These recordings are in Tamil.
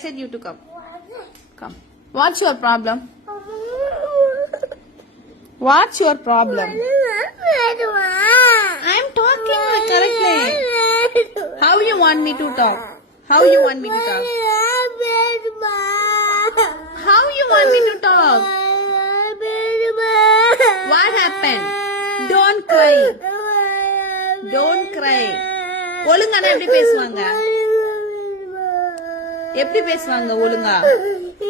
said you to come. Come. What's your problem? What's your problem? I'm talking correctly. How you want me to talk? How you want me to talk? How you want me to talk? What happened? Don't cry. Don't cry. ஒழுங்கானா எப்படி பேசுவாங்க? எப்படி பேசுவாங்க ஒழுங்கா?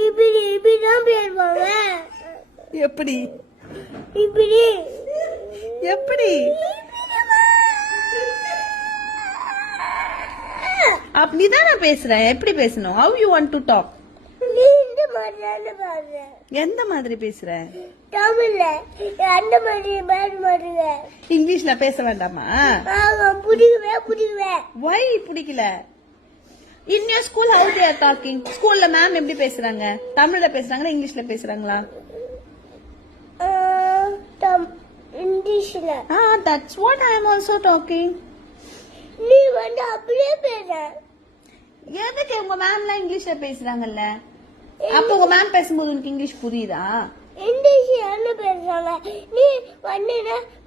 இப்படி தான் பேசுவாங்க. எப்படி? இப்படி. எப்படி? அப்படிதான் நான் பேசுறேன். எப்படி பேசணும்? How you want to talk? நீ இந்த மாதிரி பேசுற. எந்த மாதிரி பேசுற? தமிழ்ல அந்த மாதிரி பேச மாட்டீங்க. இங்கிலீஷ்ல பேச வேண்டாமா? புடிக்கவே. Why பிடிக்கல? In your school how they are talking? ஸ்கூல்ல மேம் எப்படி பேசுறாங்க? தமிழ்ல பேசுறாங்களா இங்கிலீஷ்ல பேசுறாங்களா? இங்கிலீஷ்ல. That's what I am also talking. நீ வந்து அப்படியே பேச. எதுக்கு உங்க மேம்லாம் இங்கிலீஷ்ல பேசுறாங்கல்ல? அப்ப உங்க மேம் பேசும்போது உனக்கு இங்கிலீஷ் புரியுதா? இங்கிலீஷ் என்ன பேசுறாங்க? நீ வந்து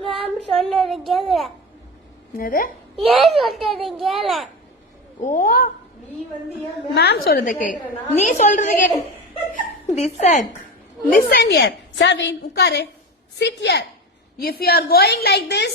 மேம் சொன்னது கேக்குற. என்னது? ஏன் சொல்றது கேள. ஓ மேம் சொல்றத கேக். நீ சொல்றத கேக். Listen here. Savin, உட்காரு. Sit here. If you are going like this,